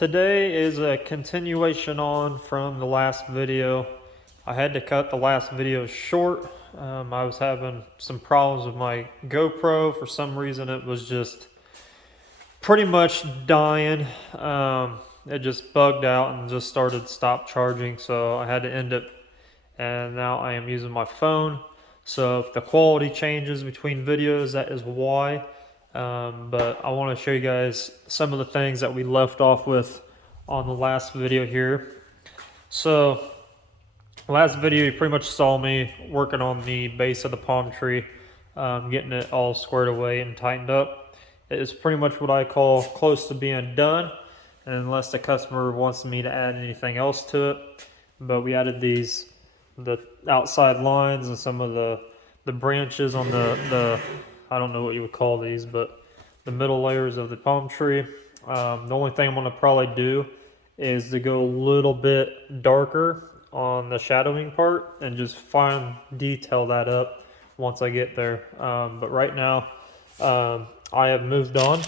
Today is a continuation on from the last video. I had to cut the last video short. I was having some problems with my GoPro. For some reason it was just pretty much dying. It just bugged out and just started stop charging, so I had to end it, and now I am using my phone. So if the quality changes between videos, that is why. But I want to show you guys some of the things that we left off with on the last video here. So last video you pretty much saw me working on the base of the palm tree, getting it all squared away and tightened up. It is pretty much what I call close to being done, unless the customer wants me to add anything else to it. But we added the outside lines and some of the branches on the I don't know what you would call these, but the middle layers of the palm tree. The only thing I'm going to probably do is to go a little bit darker on the shadowing part and just fine detail that up once I get there. But right now I have moved on,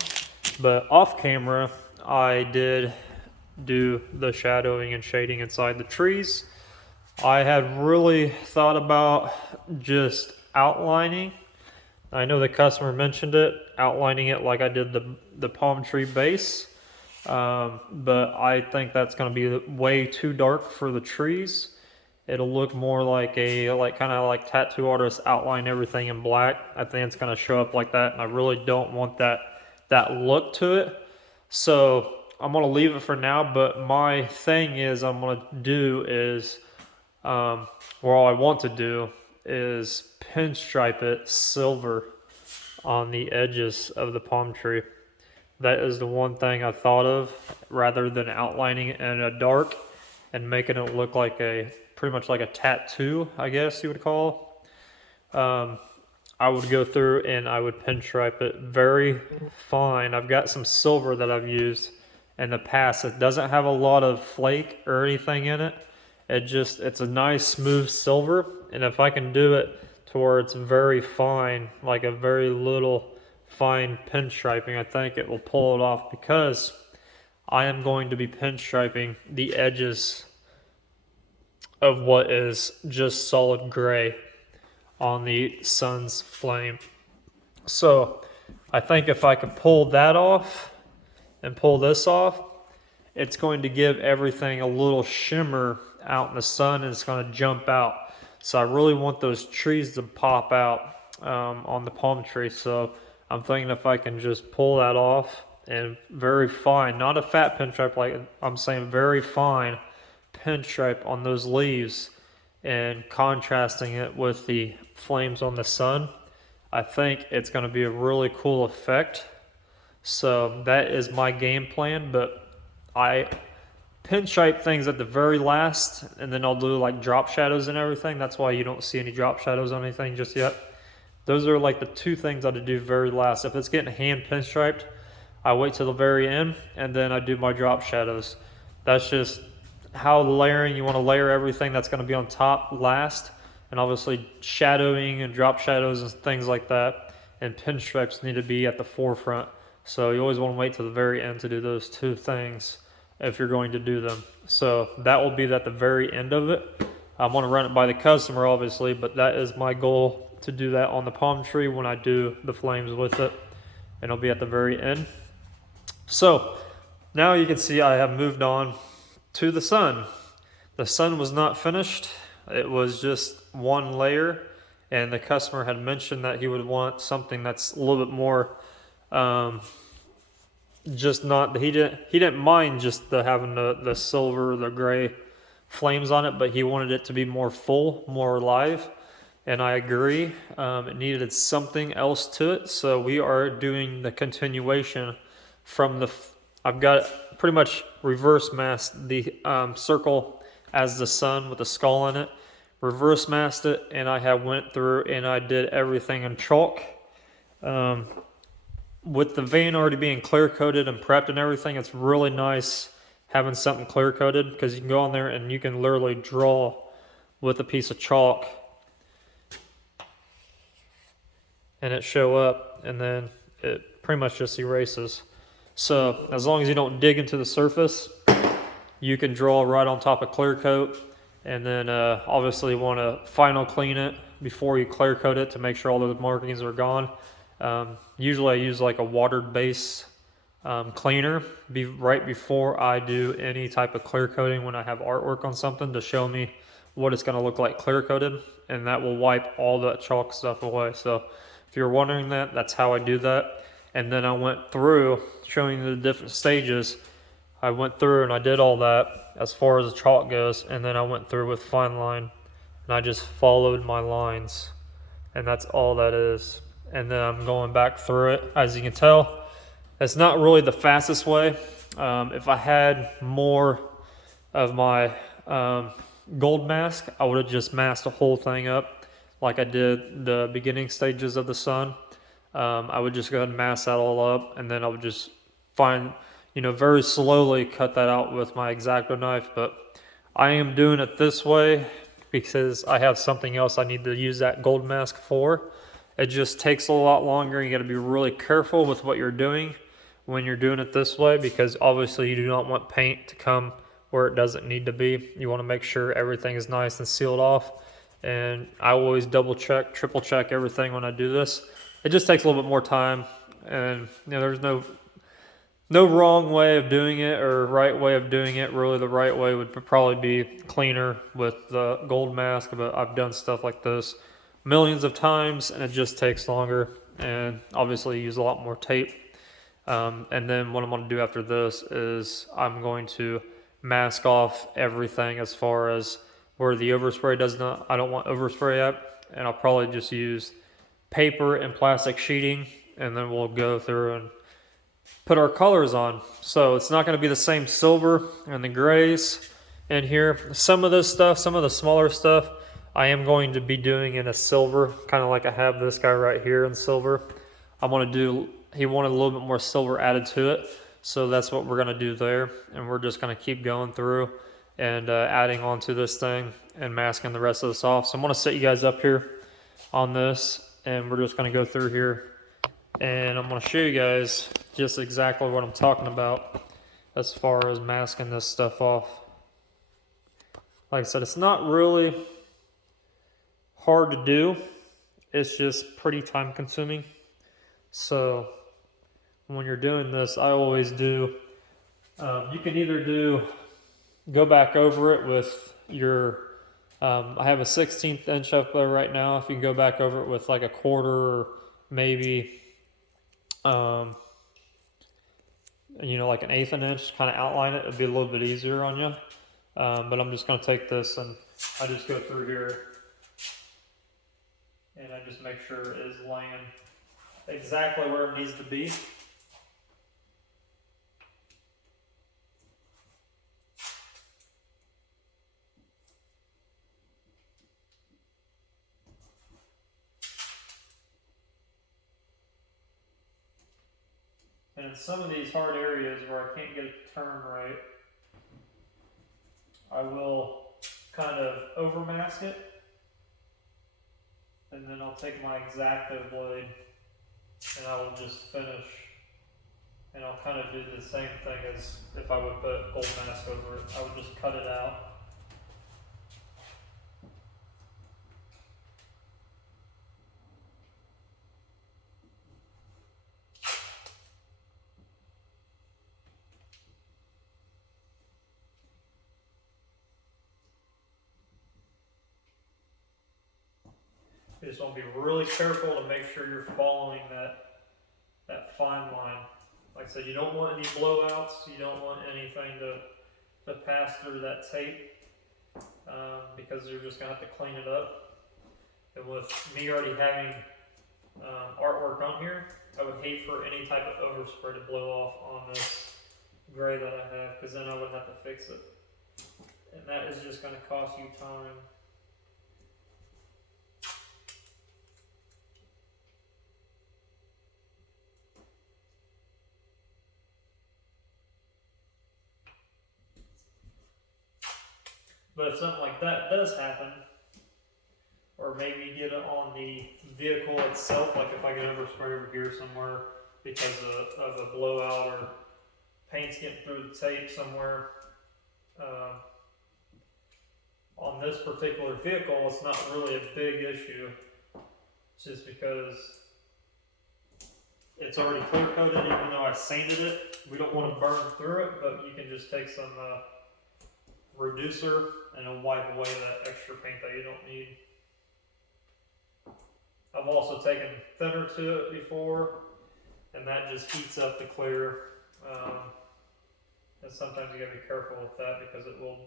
but off camera I did do the shadowing and shading inside the trees. I had really thought about just outlining. I know the customer mentioned it, outlining it like I did the palm tree base, but I think that's going to be way too dark for the trees. It'll look more like kind of like tattoo artists outline everything in black. I think it's going to show up like that, and I really don't want that look to it. So I'm going to leave it for now, but my thing is I'm going to do is, all I want to do is pinstripe it silver on the edges of the palm tree. That is the one thing I thought of, rather than outlining it in a dark and making it look like pretty much like a tattoo, I guess you would call. I would go through and I would pinstripe it very fine. I've got some silver that I've used in the past. It doesn't have a lot of flake or anything in it. It's a nice smooth silver, and if I can do it to where it's very fine, like a very little fine pinstriping, I think it will pull it off, because I am going to be pinstriping the edges of what is just solid gray on the sun's flame. So I think if I could pull that off and pull this off, it's going to give everything a little shimmer out in the sun, and it's going to jump out. So I really want those trees to pop out on the palm tree. So I'm thinking if I can just pull that off and very fine, not a fat pinstripe, like I'm saying, very fine pinstripe on those leaves and contrasting it with the flames on the sun, I think it's going to be a really cool effect. So that is my game plan, but I pinstripe things at the very last, and then I'll do like drop shadows and everything. That's why you don't see any drop shadows on anything just yet. Those are like the two things I do very last. If it's getting hand pinstriped, I wait till the very end, and then I do my drop shadows. That's just how layering, you want to layer everything that's going to be on top last, and obviously shadowing and drop shadows and things like that, and pinstripes need to be at the forefront. So you always want to wait till the very end to do those two things if you're going to do them. So that will be at the very end of it. I want to run it by the customer, obviously, but that is my goal, to do that on the palm tree when I do the flames with it, and it'll be at the very end. So now you can see I have moved on to the sun. The sun was not finished. It was just one layer, and the customer had mentioned that he would want something that's a little bit more just not, he didn't mind just having the silver, the gray flames on it, but he wanted it to be more full, more alive, and I agree. It needed something else to it, so we are doing the continuation from I've got pretty much reverse masked the circle as the sun with the skull in it, reverse masked it, and I have went through and I did everything in chalk. With the vein already being clear coated and prepped and everything, it's really nice having something clear coated, because you can go on there and you can literally draw with a piece of chalk and it show up, and then it pretty much just erases. So as long as you don't dig into the surface, you can draw right on top of clear coat. And then obviously you want to final clean it before you clear coat it to make sure all those markings are gone. Usually I use like a watered base cleaner right before I do any type of clear coating when I have artwork on something to show me what it's going to look like clear coated, and that will wipe all that chalk stuff away. So if you're wondering that, that's how I do that. And then I went through showing you the different stages. I went through and I did all that as far as the chalk goes, and then I went through with fine line and I just followed my lines, and that's all that is. And then I'm going back through it. As you can tell, it's not really the fastest way. If I had more of my gold mask, I would have just masked the whole thing up like I did the beginning stages of the sun. I would just go ahead and mask that all up, and then I would just very slowly cut that out with my X-Acto knife. But I am doing it this way because I have something else I need to use that gold mask for. It just takes a lot longer. You got to be really careful with what you're doing when you're doing it this way, because obviously you do not want paint to come where it doesn't need to be. You want to make sure everything is nice and sealed off. And I always double check, triple check everything when I do this. It just takes a little bit more time, and there's no wrong way of doing it or right way of doing it. Really, the right way would probably be cleaner with the gold mask, but I've done stuff like this millions of times, and it just takes longer, and obviously use a lot more tape. And then what I'm going to do after this is I'm going to mask off everything as far as where the overspray does not, I don't want overspray at, and I'll probably just use paper and plastic sheeting, and then we'll go through and put our colors on. So it's not going to be the same silver and the grays in here. Some of this stuff, some of the smaller stuff, I am going to be doing in a silver, kind of like I have this guy right here in silver. I want to do, he wanted a little bit more silver added to it, so that's what we're going to do there. And we're just going to keep going through and adding onto this thing and masking the rest of this off. So I'm going to set you guys up here on this, and we're just going to go through here, and I'm going to show you guys just exactly what I'm talking about as far as masking this stuff off. Like I said, it's not really hard to do. It's just pretty time consuming. So when you're doing this, I always do, you can either go back over it with your, I have a 16th inch up there right now. If you can go back over it with like a quarter or maybe, like an 1/8 inch, kind of outline it. It'd be a little bit easier on you. But I'm just going to take this and I just go through here and I just make sure it is laying exactly where it needs to be. And in some of these hard areas where I can't get it to turn right, I will kind of overmask it, and then I'll take my X-Acto blade and I will just finish, and I'll kind of do the same thing as if I would put gold mask over it. I would just cut it out. You just want to be really careful to make sure you're following that fine line. Like I said, you don't want any blowouts. You don't want anything to pass through that tape because you're just going to have to clean it up. And with me already having artwork on here, I would hate for any type of overspray to blow off on this gray that I have, because then I would have to fix it. And that is just going to cost you time. But if something like that does happen, or maybe get it on the vehicle itself, like if I get overspray over here somewhere because of a blowout or paint's getting through the tape somewhere. On this particular vehicle, it's not really a big issue, just because it's already clear coated, even though I sanded it. We don't want to burn through it, but you can just take some reducer and it'll wipe away that extra paint that you don't need. I've also taken thinner to it before, and that just heats up the clear. And sometimes you gotta be careful with that because it will,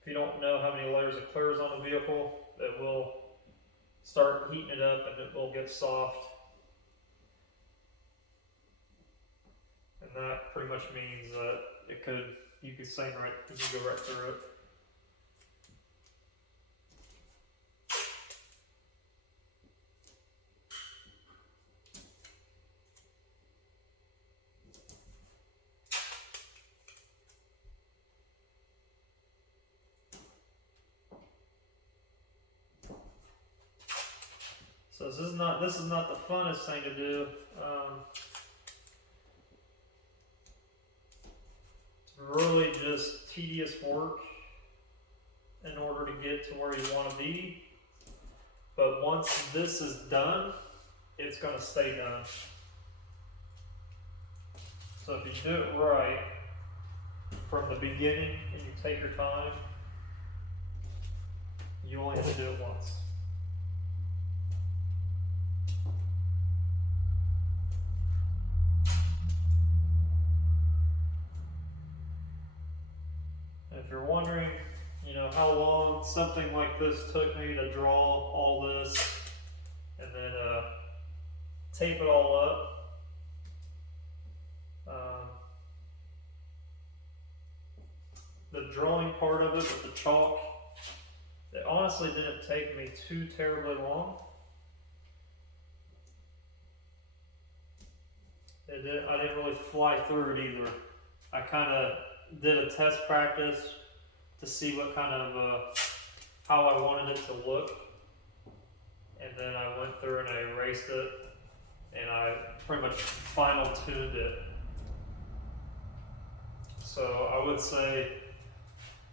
if you don't know how many layers of clear is on the vehicle, it will start heating it up and it will get soft. And that pretty much means that you could go right through it. So this is not the funnest thing to do. It's really just tedious work in order to get to where you want to be. But once this is done, it's going to stay done. So if you do it right from the beginning and you take your time, you only have to do it once. If you're wondering, how long something like this took me to draw all this and then tape it all up. The drawing part of it with the chalk, it honestly didn't take me too terribly long. I didn't really fly through it either. I kind of did a test practice to see what kind of, how I wanted it to look. And then I went through and I erased it and I pretty much final tuned it. So I would say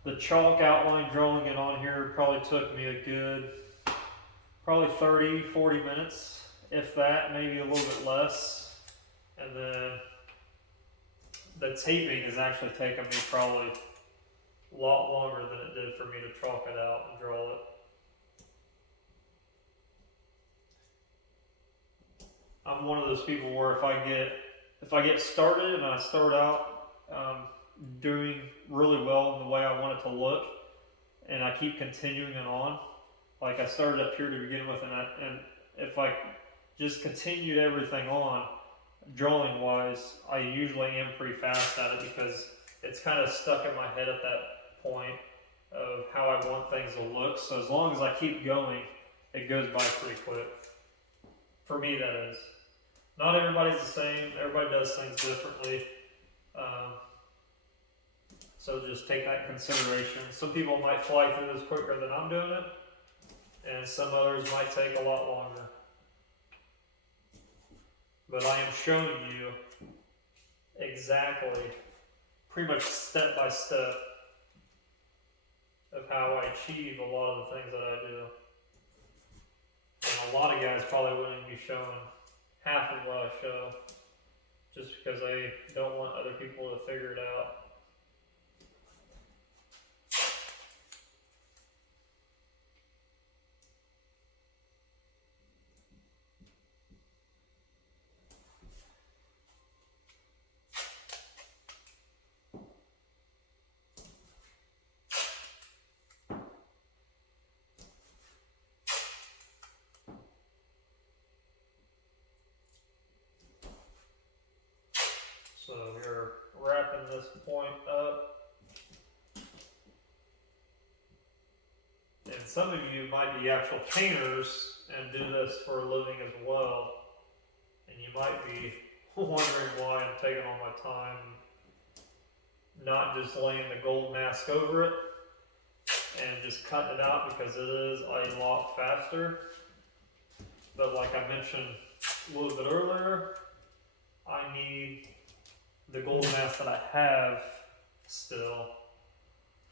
the chalk outline drawing it on here probably took me a good, probably 30, 40 minutes, if that, maybe a little bit less. And then the taping has actually taken me probably a lot longer than it did for me to chalk it out and draw it. I'm one of those people where if I get started and I start out doing really well in the way I want it to look, and I keep continuing it on, like I started up here to begin with, and if I just continued everything on, drawing wise, I usually am pretty fast at it because it's kind of stuck in my head at that point of how I want things to look. So as long as I keep going, it goes by pretty quick. For me, that is. Not everybody's the same. Everybody does things differently. So just take that in consideration. Some people might fly through this quicker than I'm doing it, and some others might take a lot longer. But I am showing you exactly, pretty much step by step, of how I achieve a lot of the things that I do. And a lot of guys probably wouldn't even be showing half of what I show, just because they don't want other people to figure it out. So we're wrapping this point up. And some of you might be actual painters and do this for a living as well. And you might be wondering why I'm taking all my time, not just laying the gold mask over it and just cutting it out, because it is a lot faster. But like I mentioned a little bit earlier, I need the gold mask that I have still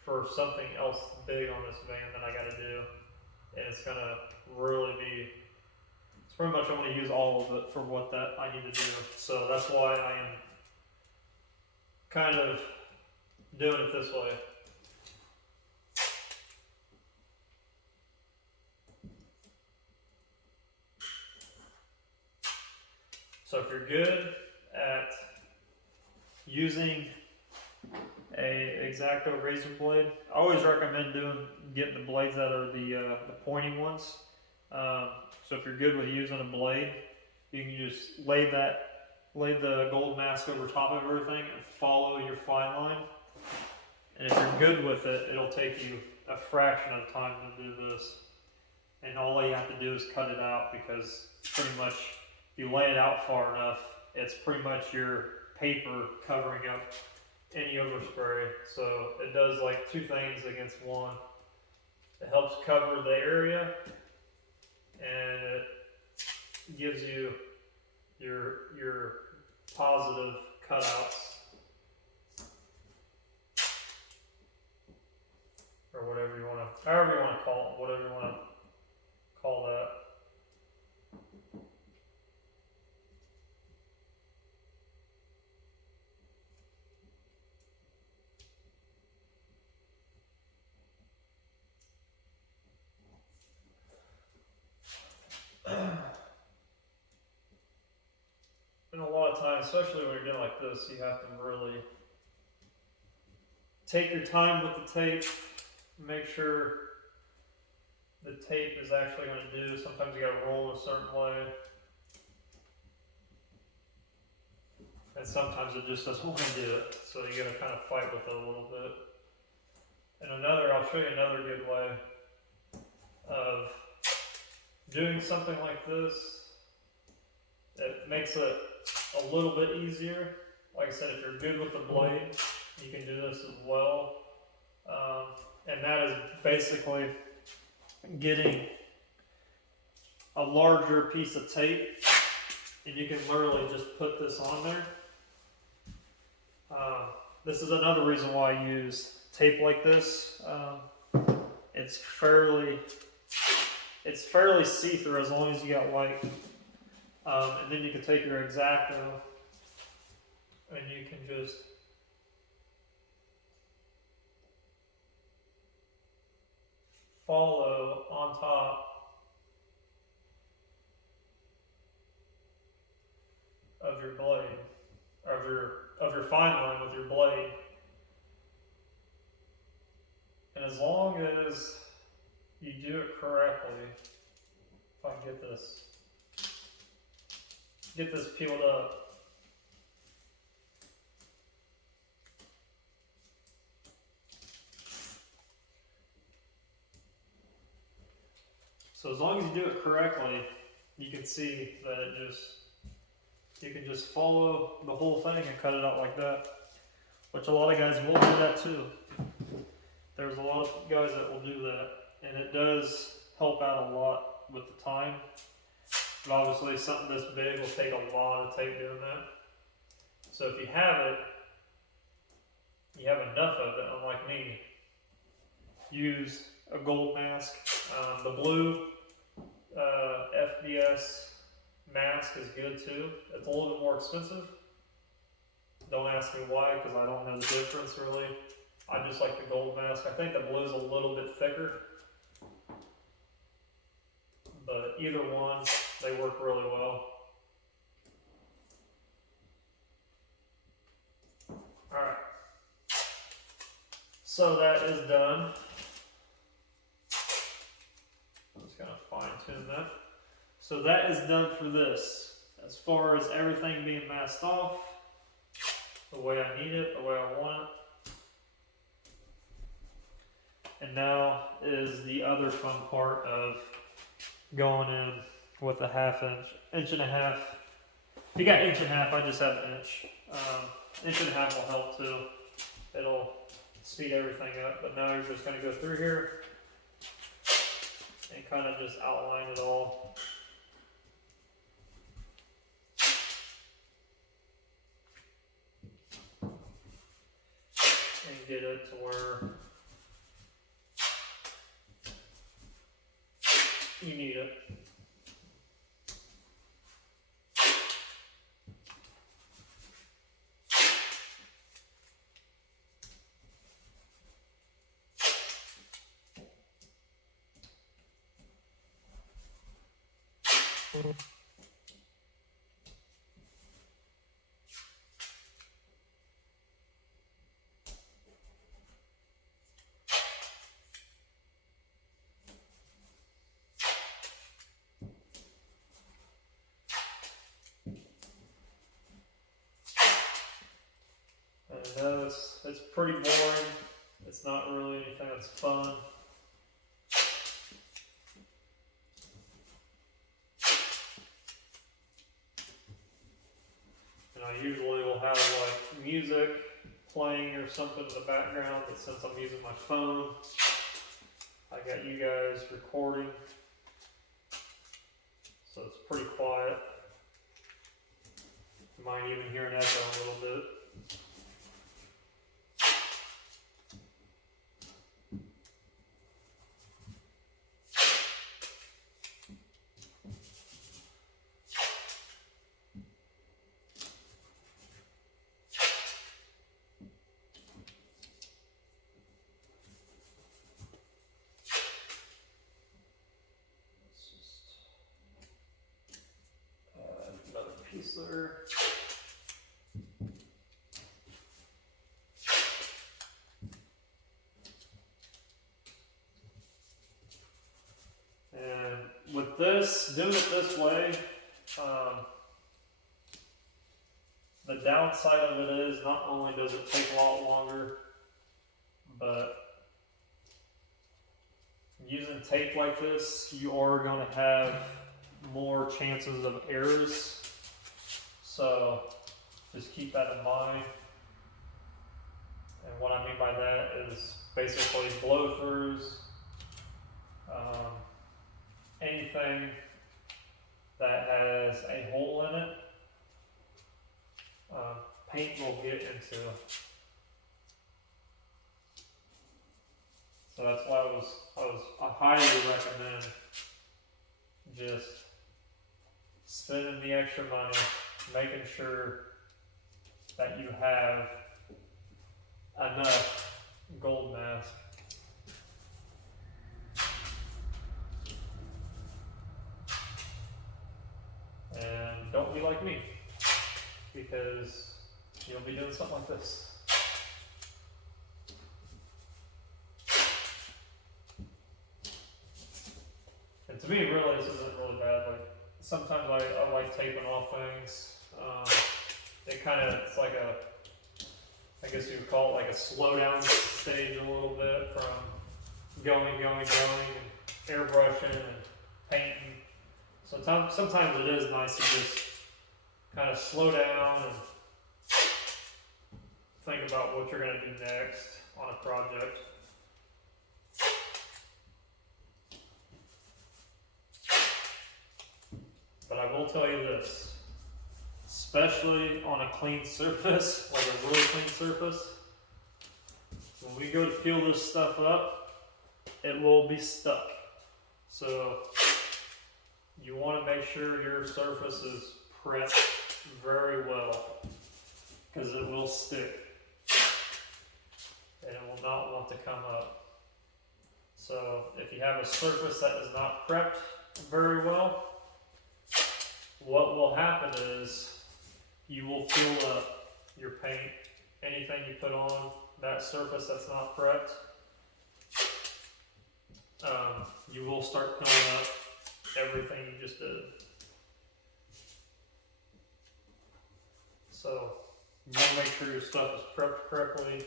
for something else big on this van that I got to do, and it's gonna really be. It's pretty much I'm going to use all of it for what that I need to do. So that's why I am kind of doing it this way. So if you're good at using a X-Acto razor blade, I always recommend getting the blades that are the pointy ones. So if you're good with using a blade, you can just lay the gold mask over top of everything and follow your fine line. And if you're good with it, it'll take you a fraction of time to do this. And all you have to do is cut it out, because pretty much if you lay it out far enough, it's pretty much your paper covering up any overspray. So it does like two things against one. It helps cover the area, and it gives you your positive cutouts, or whatever you want to, however you want to call it, whatever you want to call that. And a lot of times, especially when you're doing like this, you have to really take your time with the tape, make sure the tape is actually going to do. Sometimes you got to roll a certain way, and sometimes it just doesn't want to do it. So you got to kind of fight with it a little bit. And I'll show you another good way of doing something like this. It makes it a little bit easier. Like I said, if you're good with the blade, you can do this as well. And that is basically getting a larger piece of tape, and you can literally just put this on there. This is another reason why I use tape like this. It's fairly see-through as long as you got light. And then you can take your X-Acto and you can just follow on top of your blade, of your fine line with your blade. And as long as you do it correctly, if I can get this peeled up. So as long as you do it correctly, you can see that you can just follow the whole thing and cut it out like that, which a lot of guys will do that too. There's a lot of guys that will do that, and it does help out a lot with the time. But obviously something this big will take a lot of tape doing that. So if you have enough of it, unlike me, use a gold mask. The blue FBS mask is good too. It's a little bit more expensive. Don't ask me why, because I don't know the difference really. I just like the gold mask. I think the blue is a little bit thicker, but either one, they work really well. Alright, so that is done. I'm just going to fine tune that. So that is done for this. As far as everything being masked off, the way I need it, the way I want it. And now is the other fun part of going in with a inch and a half. If you got inch and a half, I just have an inch. Inch and a half will help too. It'll speed everything up. But now you're just going to go through here and kind of just outline it all. and get it to where you need it. I know it's pretty boring. It's not really anything that's fun. And I usually will have like music playing or something in the background, but since I'm using my phone, I got you guys recording, so it's pretty quiet. You might even hear an echo a little bit. Another piece there. And with this, doing it this way, the downside of it is not only does it take a lot longer, but using tape like this, you are going to have more chances of errors. So just keep that in mind. And what I mean by that is basically blow-throughs, anything that has a hole in it, paint will get into. So that's why I highly recommend just spending the extra money, making sure that you have enough gold mask. And don't be like me, because you'll be doing something like this. And to me, really, this isn't really bad. Like, sometimes I like taping off things. It kind of, it's like a, I guess you would call it like a slow down stage a little bit from going, and airbrushing and painting. Sometimes it is nice to just kind of slow down and think about what you're going to do next on a project. But I will tell you this, especially on a clean surface, like a really clean surface, when we go to peel this stuff up, it will be stuck. So you want to make sure your surface is prepped very well, because it will stick and it will not want to come up. So if you have a surface that is not prepped very well, what will happen is you will fill up your paint. Anything you put on that surface that's not prepped, you will start filling up everything you just did. So you want to make sure your stuff is prepped correctly.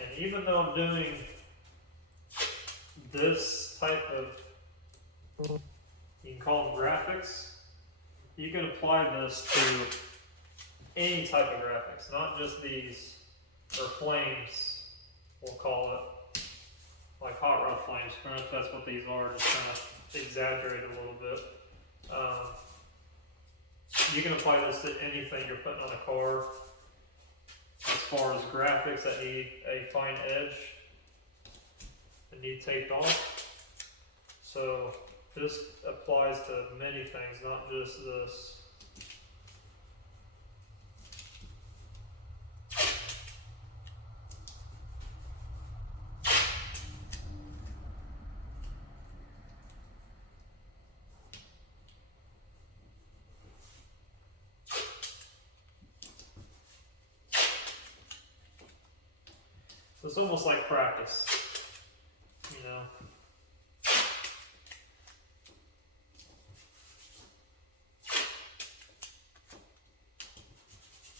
And even though I'm doing this type of, you can call them graphics, you can apply this to any type of graphics, not just these, or flames, we'll call it, like hot rod flames. That's what these are, just kind of exaggerate a little bit. You can apply this to anything you're putting on a car as far as graphics that need a fine edge and need taped off. So this applies to many things, not just this. So it's almost like practice, you know.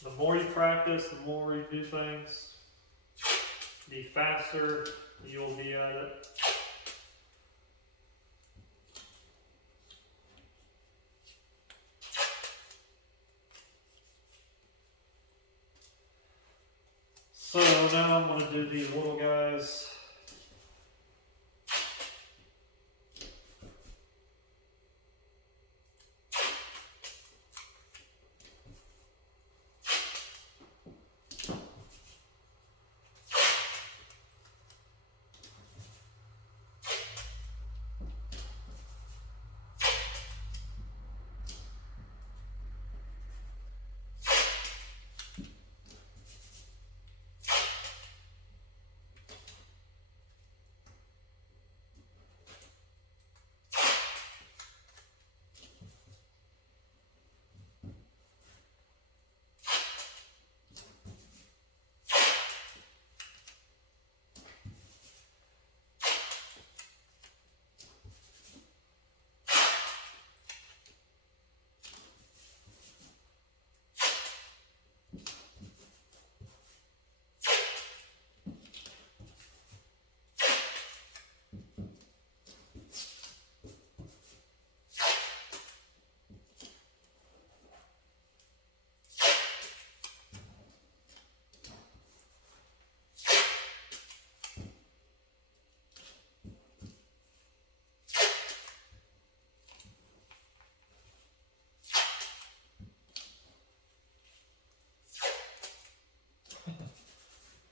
The more you practice, the more you do things, the faster you'll be at it. So now I'm going to do these little guys.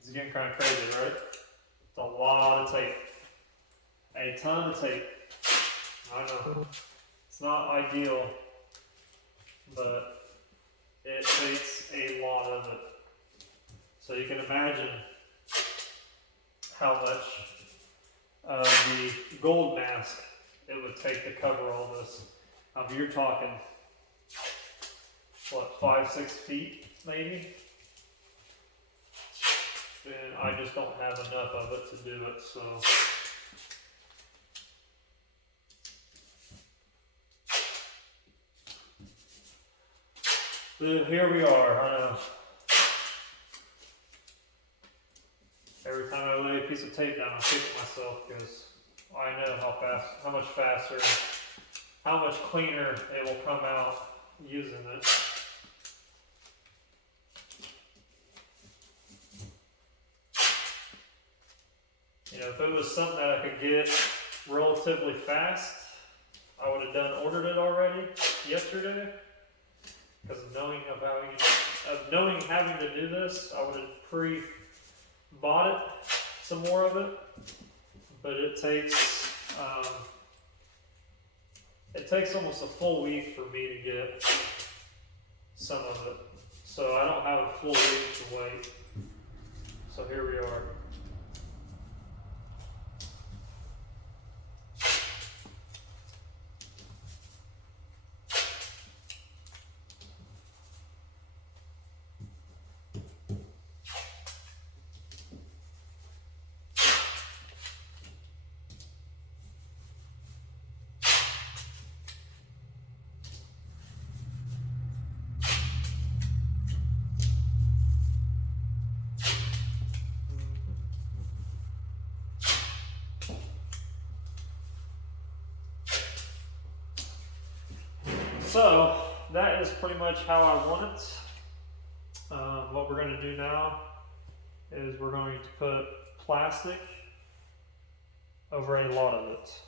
It's getting kind of crazy, right? It's a lot of tape. A ton of tape. I know. It's not ideal, but it takes a lot of it. So you can imagine how much of the gold mask it would take to cover all this. You're talking, what, 5-6 feet maybe? And I just don't have enough of it to do it, so. Here we are. I know. Every time I lay a piece of tape down, I kick myself because I know how much faster, how much cleaner it will come out using it. You know, if it was something that I could get relatively fast, I would have ordered it already yesterday. Because of knowing having to do this, I would have pre-bought it, some more of it. But it takes almost a full week for me to get some of it. So I don't have a full week to wait. So here we are. So that is pretty much how I want it. What we're going to do now is we're going to put plastic over a lot of it.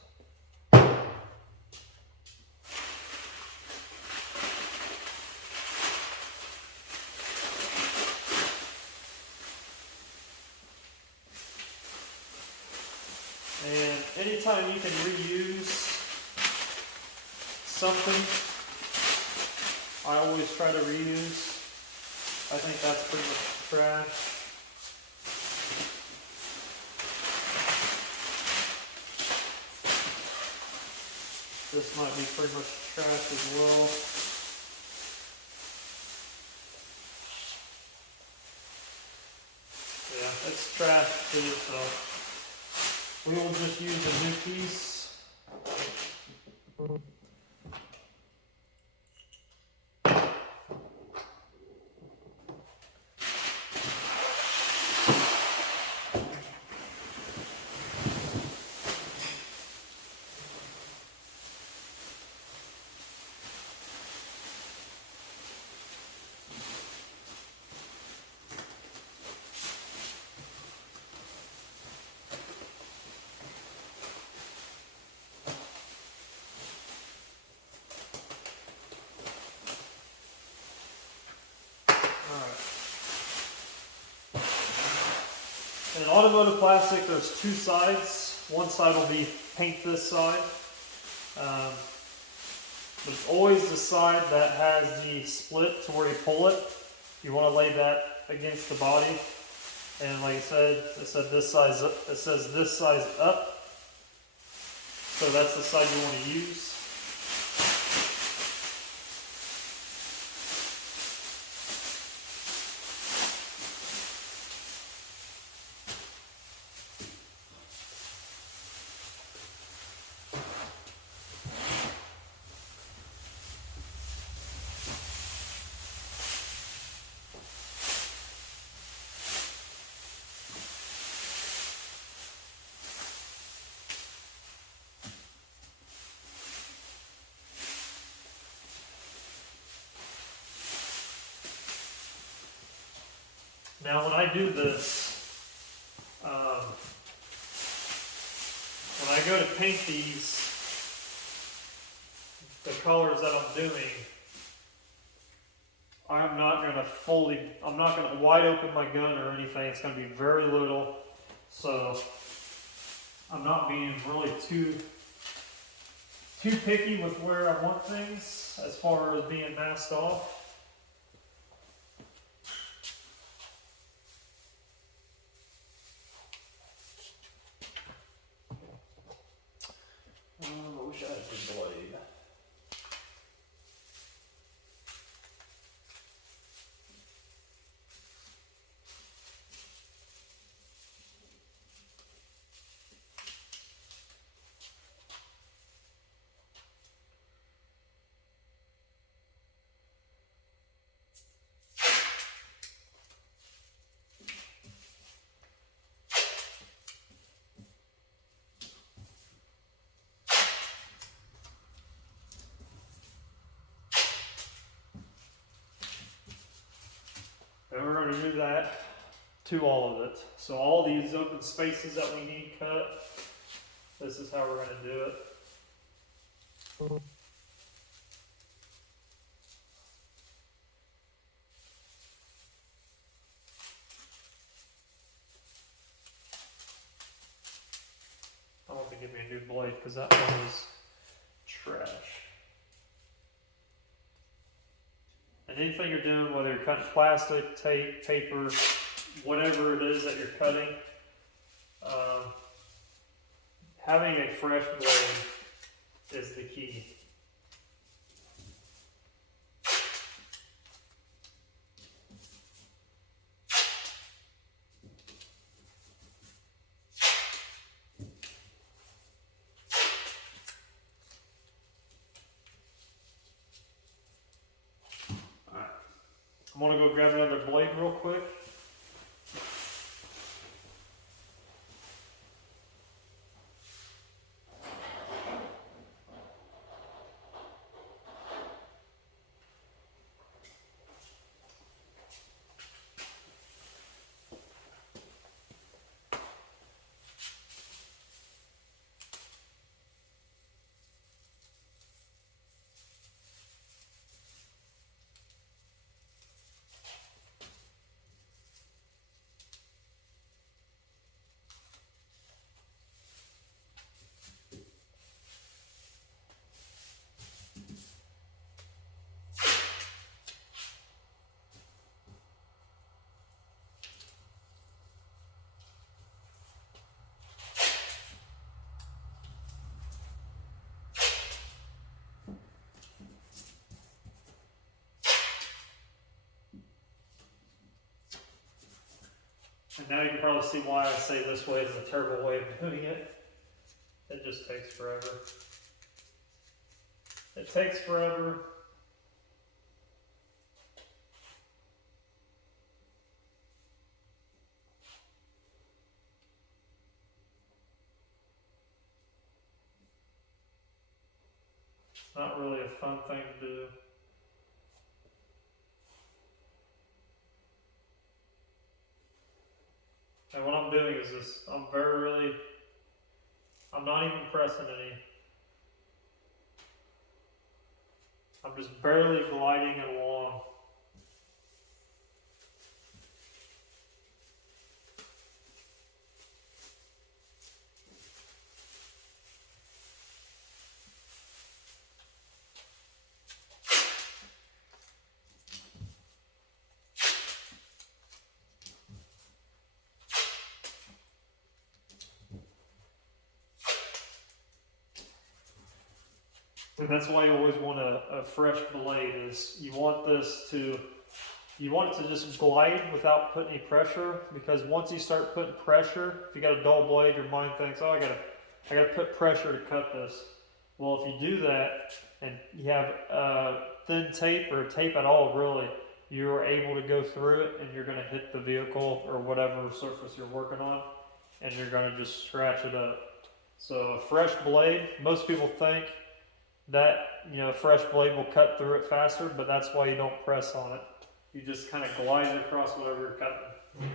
And anytime you can reuse something, I always try to reuse. I think that's pretty much trash. This might be pretty much trash as well. Yeah, it's trash too, so we will just use a new piece. In automotive plastic, there's two sides. One side will be paint this side. But it's always the side that has the split to where you pull it. You want to lay that against the body. And like I said, it said this size up. It says this size up. So that's the side you want to use. Now when I do this, when I go to paint these, the colors that I'm doing, I'm not going to wide open my gun or anything. It's going to be very little. So I'm not being really too picky with where I want things as far as being masked off. I wish I had the blade. And we're going to do that to all of it. So all these open spaces that we need cut, this is how we're going to do it. I want to give me a new blade because that one is trash. And anything you're doing, whether you're cutting plastic, tape, paper, whatever it is that you're cutting, having a fresh blade is the key. I'm going to go grab another blade real quick. now you can probably see why I say this way is a terrible way of doing it. It just takes forever. It takes forever. It's not really a fun thing to do. And what I'm doing is this, I'm not even pressing any. I'm just barely gliding it along. And that's why you always want a fresh blade. Is you want it to just glide without putting any pressure, because once you start putting pressure, if you got a dull blade, your mind thinks, oh, I gotta put pressure to cut this. Well, if you do that and you have thin tape or tape at all, really, you're able to go through it and you're gonna hit the vehicle or whatever surface you're working on, and you're gonna just scratch it up. So a fresh blade, most people think that, a fresh blade will cut through it faster, but that's why you don't press on it. You just kind of glide it across whatever you're cutting.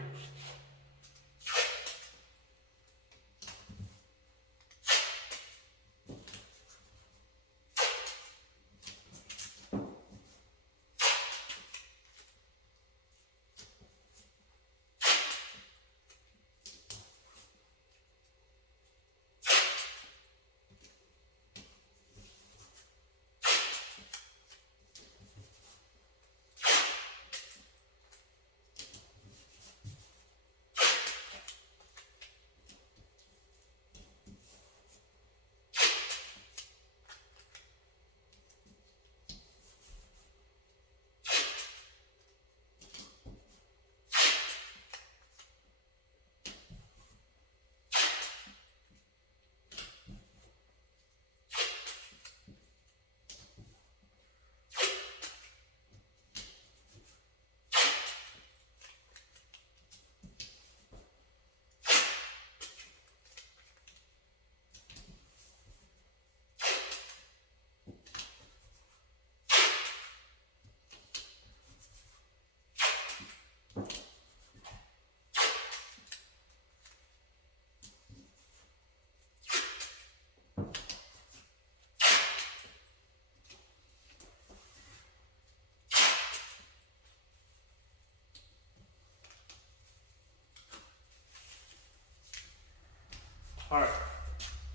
Alright,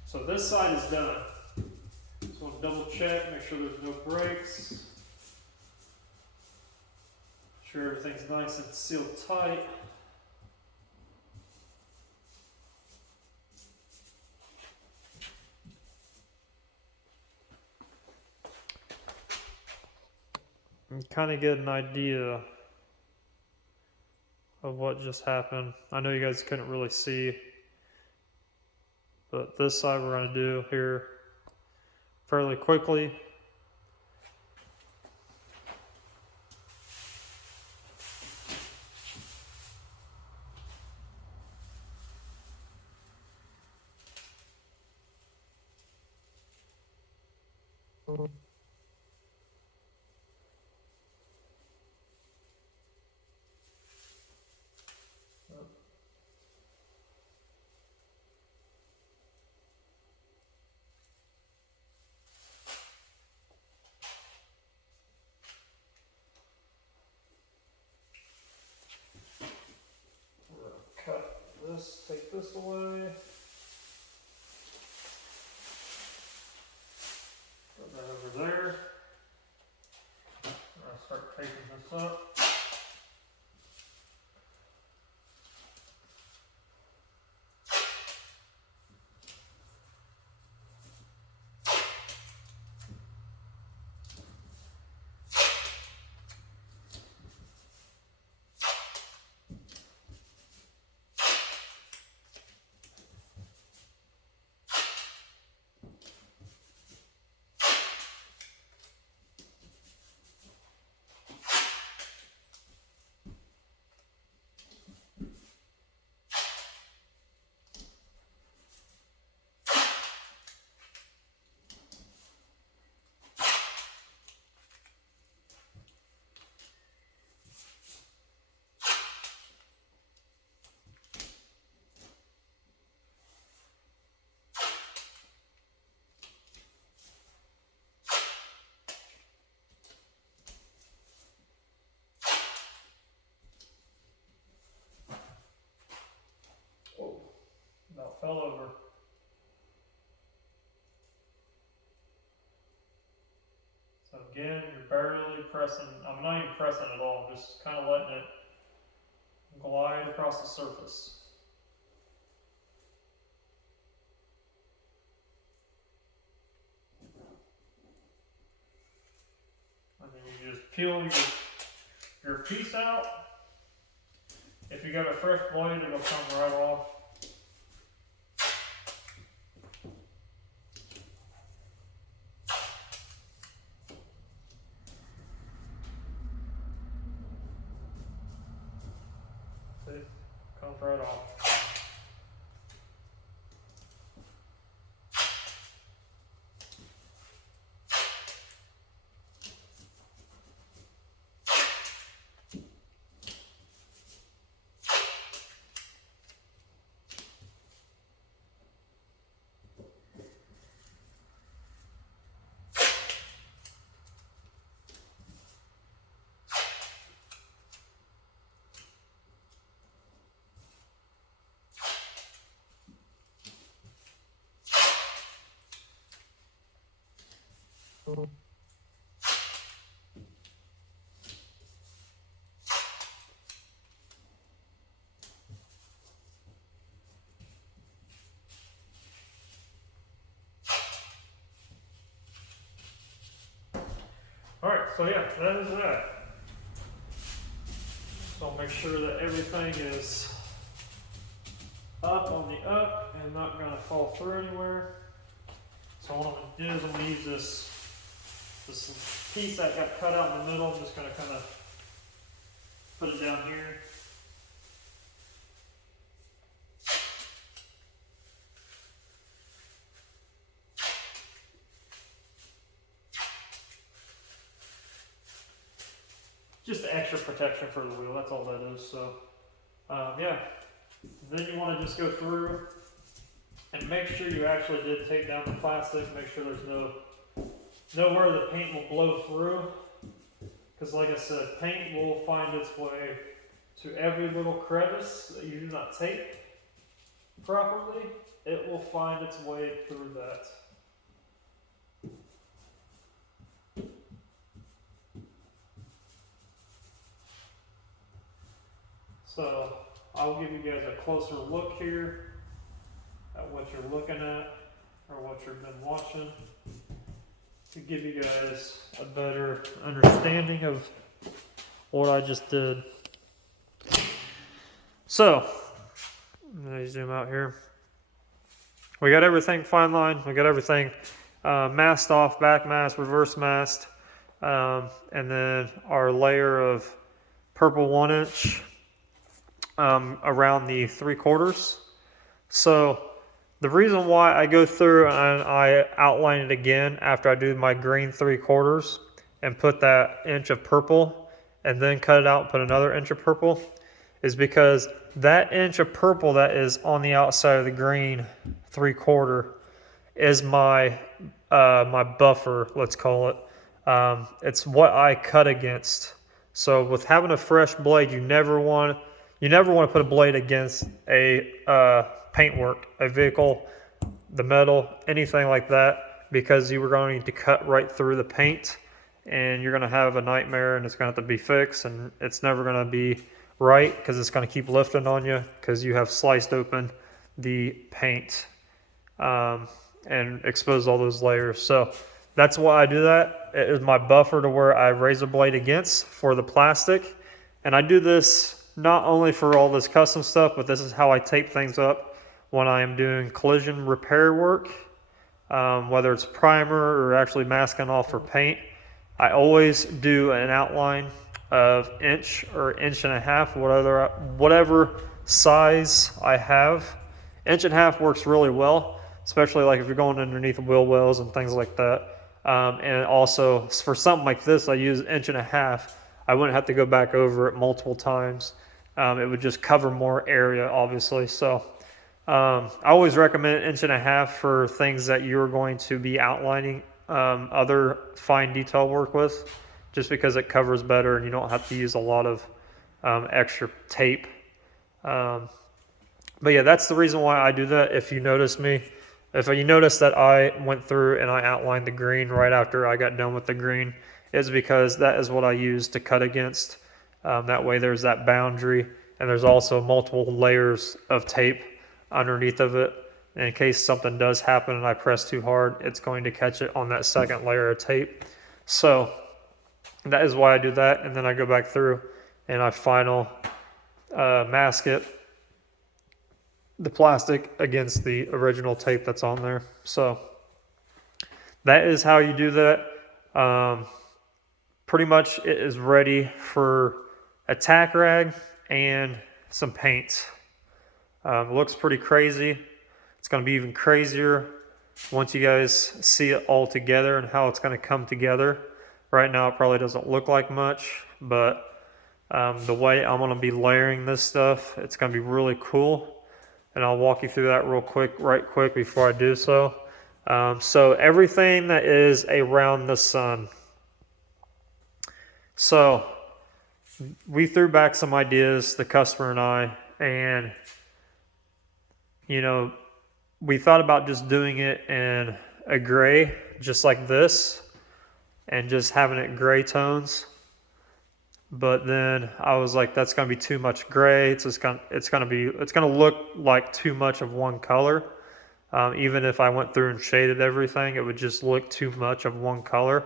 so this side is done. Just want to double check, make sure there's no breaks. Make sure everything's nice and sealed tight. And kind of get an idea of what just happened. I know you guys couldn't really see, but this side we're going to do here fairly quickly. Cut this, take this away. Put that over there. I'll start taking this up. all over. So again, you're barely pressing, I'm not even pressing at all, I'm just kind of letting it glide across the surface. And then you just peel your piece out. If you got a fresh blade, it'll come right off. See, comes right off. Alright, so yeah, that is that. So I'll make sure that everything is up on the up and not going to fall through anywhere. So what I'm going to do is I'm going to use this piece that got cut out in the middle. I'm just going to kind of put it down here. Just extra protection for the wheel, that's all that is. So yeah, then you want to just go through and make sure you actually did take down the plastic. Make sure there's nowhere the paint will blow through, because like I said, paint will find its way to every little crevice that you do not tape properly. It will find its way through that. So I'll give you guys a closer look here at what you're looking at or what you've been watching to give you guys a better understanding of what I just did. So, let me zoom out here. We got everything fine line. We got everything masked off, back masked, reverse masked, and then our layer of purple 1" around the 3/4. So the reason why I go through and I outline it again after I do my green 3/4 and put that inch of purple and then cut it out and put another inch of purple is because that inch of purple that is on the outside of the green 3/4 is my my buffer, let's call it. It's what I cut against. So with having a fresh blade, you never want to put a blade against a paintwork, a vehicle, the metal, anything like that, because you were going to cut right through the paint and you're going to have a nightmare and it's going to have to be fixed and it's never going to be right because it's going to keep lifting on you because you have sliced open the paint and exposed all those layers. So that's why I do that. It is my buffer to where I razor blade against for the plastic. And I do this not only for all this custom stuff, but this is how I tape things up when I am doing collision repair work, whether it's primer or actually masking off for paint. I always do an outline of inch or 1.5 inches, whatever size I have. 1.5 inches works really well, especially like if you're going underneath wheel wells and things like that. And also for something like this, I use 1.5 inches. I wouldn't have to go back over it multiple times. It would just cover more area, obviously. So I always recommend 1.5 inches for things that you're going to be outlining other fine detail work with, just because it covers better and you don't have to use a lot of extra tape. But yeah, that's the reason why I do that. If you notice that I went through and I outlined the green right after I got done with the green, is because that is what I use to cut against. That way there's that boundary, and there's also multiple layers of tape underneath of it. And in case something does happen and I press too hard, it's going to catch it on that second layer of tape. So that is why I do that. And then I go back through and I final mask it, the plastic against the original tape that's on there. So that is how you do that. Pretty much it is ready for a tack rag and some paint. It looks pretty crazy. It's going to be even crazier once you guys see it all together and how it's going to come together. Right now it probably doesn't look like much, but the way I'm going to be layering this stuff, it's going to be really cool. And I'll walk you through that right quick before I do so. So everything that is around the sun. So we threw back some ideas, the customer and I, and we thought about just doing it in a gray, just like this, and just having it gray tones. But then I was like, that's gonna be too much gray. It's gonna look like too much of one color. Even if I went through and shaded everything, it would just look too much of one color.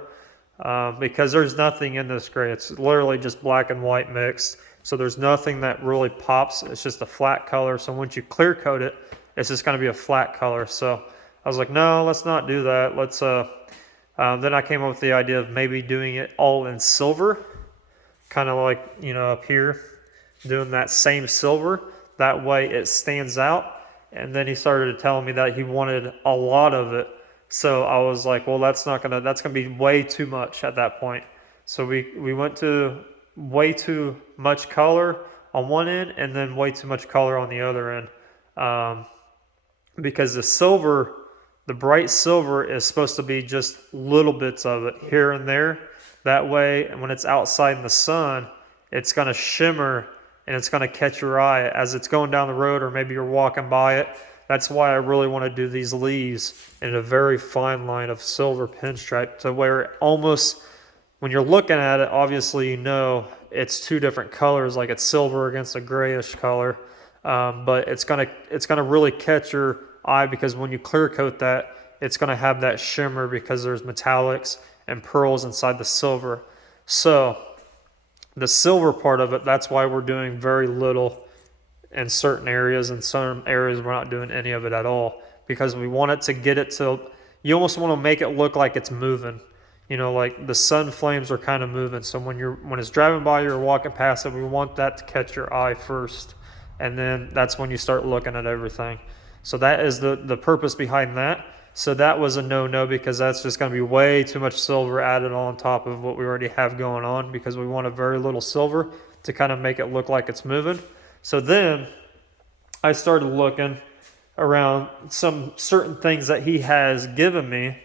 Because there's nothing in this gray. It's literally just black and white mixed. So there's nothing that really pops. It's just a flat color. So once you clear coat it, it's just going to be a flat color. So I was like, no, let's not do that. Then I came up with the idea of maybe doing it all in silver, kind of like, up here, doing that same silver. That way it stands out. And then he started telling me that he wanted a lot of it. So I was like, well, that's gonna be way too much at that point. So we went to way too much color on one end and then way too much color on the other end. Because the bright silver is supposed to be just little bits of it here and there. That way, when it's outside in the sun, it's gonna shimmer and it's gonna catch your eye as it's going down the road, or maybe you're walking by it. That's why I really want to do these leaves in a very fine line of silver pinstripe, to where almost, when you're looking at it, obviously it's two different colors, like it's silver against a grayish color, but it's gonna really catch your eye, because when you clear coat that, it's gonna have that shimmer because there's metallics and pearls inside the silver. So the silver part of it, that's why we're doing very little in certain areas. In some areas we're not doing any of it at all, because we want it to get it to, you almost want to make it look like it's moving, like the sun flames are kind of moving. So when it's driving by, you're walking past it, we want that to catch your eye first, and then that's when you start looking at everything. So that is the purpose behind that. So that was a no-no, because that's just going to be way too much silver added on top of what we already have going on, because we want a very little silver to kind of make it look like it's moving. So then I started looking around some certain things that he has given me,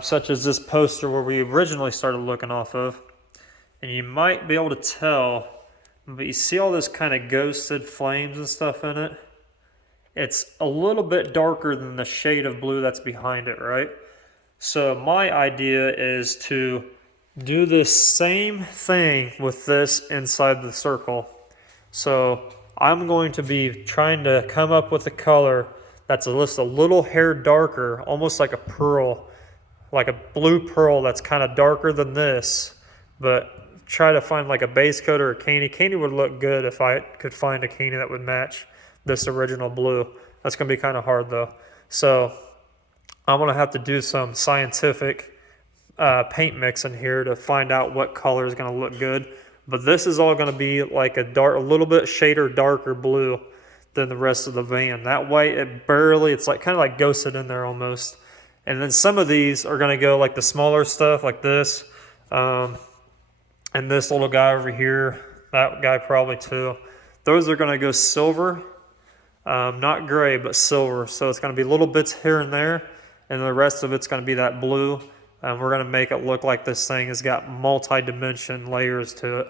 such as this poster where we originally started looking off of. And you might be able to tell, but you see all this kind of ghosted flames and stuff in it? It's a little bit darker than the shade of blue that's behind it, right? So my idea is to do this same thing with this inside the circle. So I'm going to be trying to come up with a color that's just a little hair darker, almost like a pearl, like a blue pearl that's kind of darker than this, but try to find like a base coat or a candy. Candy would look good if I could find a candy that would match this original blue. That's going to be kind of hard though. So I'm going to have to do some scientific paint mix in here to find out what color is going to look good. But this is all going to be like a little bit shader darker blue than the rest of the van. That way it's like kind of like ghosted in there almost. And then some of these are going to go like the smaller stuff like this. And this little guy over here, that guy probably too. Those are going to go silver. Not gray, but silver. So it's going to be little bits here and there. And the rest of it's going to be that blue. And we're going to make it look like this thing has got multi-dimension layers to it.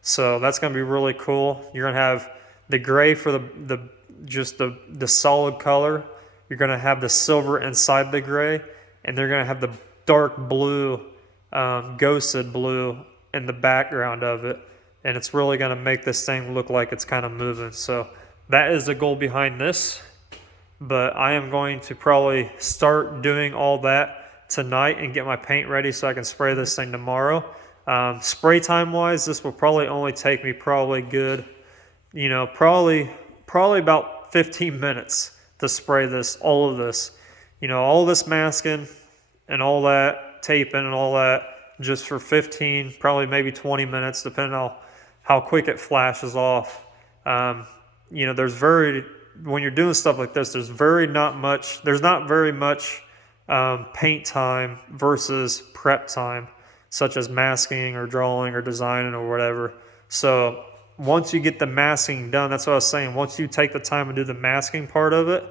So that's going to be really cool. You're going to have the gray for just the solid color. You're going to have the silver inside the gray, and they're going to have the dark blue, ghosted blue in the background of it. And it's really going to make this thing look like it's kind of moving. So that is the goal behind this. But I am going to probably start doing all that tonight and get my paint ready so I can spray this thing tomorrow. Spray time wise, this will probably only take me probably good, you know, probably about 15 minutes to spray this, all of this, you know, all this masking and all that taping and all that, just for 15, probably maybe 20 minutes, depending on how quick it flashes off. You know, when you're doing stuff like this, there's not very much paint time versus prep time, such as masking or drawing or designing or whatever. So once you get the masking done, that's what I was saying, once you take the time and do the masking part of it,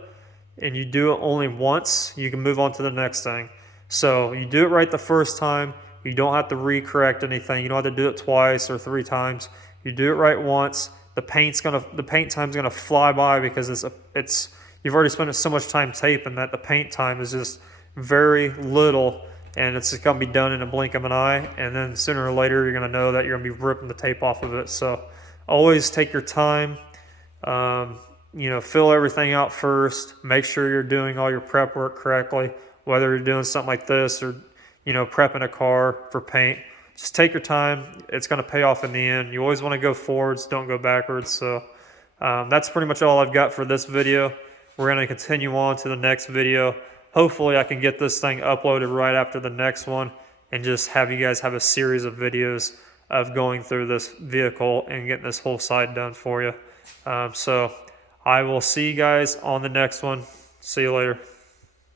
and you do it only once, you can move on to the next thing. So you do it right the first time, you don't have to re-correct anything, you don't have to do it twice or 3 times. You do it right once, the paint time's gonna fly by, because you've already spent so much time taping that the paint time is just very little, and it's just gonna be done in a blink of an eye. And then sooner or later, you're gonna know that you're gonna be ripping the tape off of it. So always take your time. You know, fill everything out first. Make sure you're doing all your prep work correctly, whether you're doing something like this or, you know, prepping a car for paint. Just take your time. It's going to pay off in the end. You always want to go forwards, don't go backwards. So that's pretty much all I've got for this video. We're going to continue on to the next video. Hopefully I can get this thing uploaded right after the next one and just have you guys have a series of videos of going through this vehicle and getting this whole side done for you. So I will see you guys on the next one. See you later.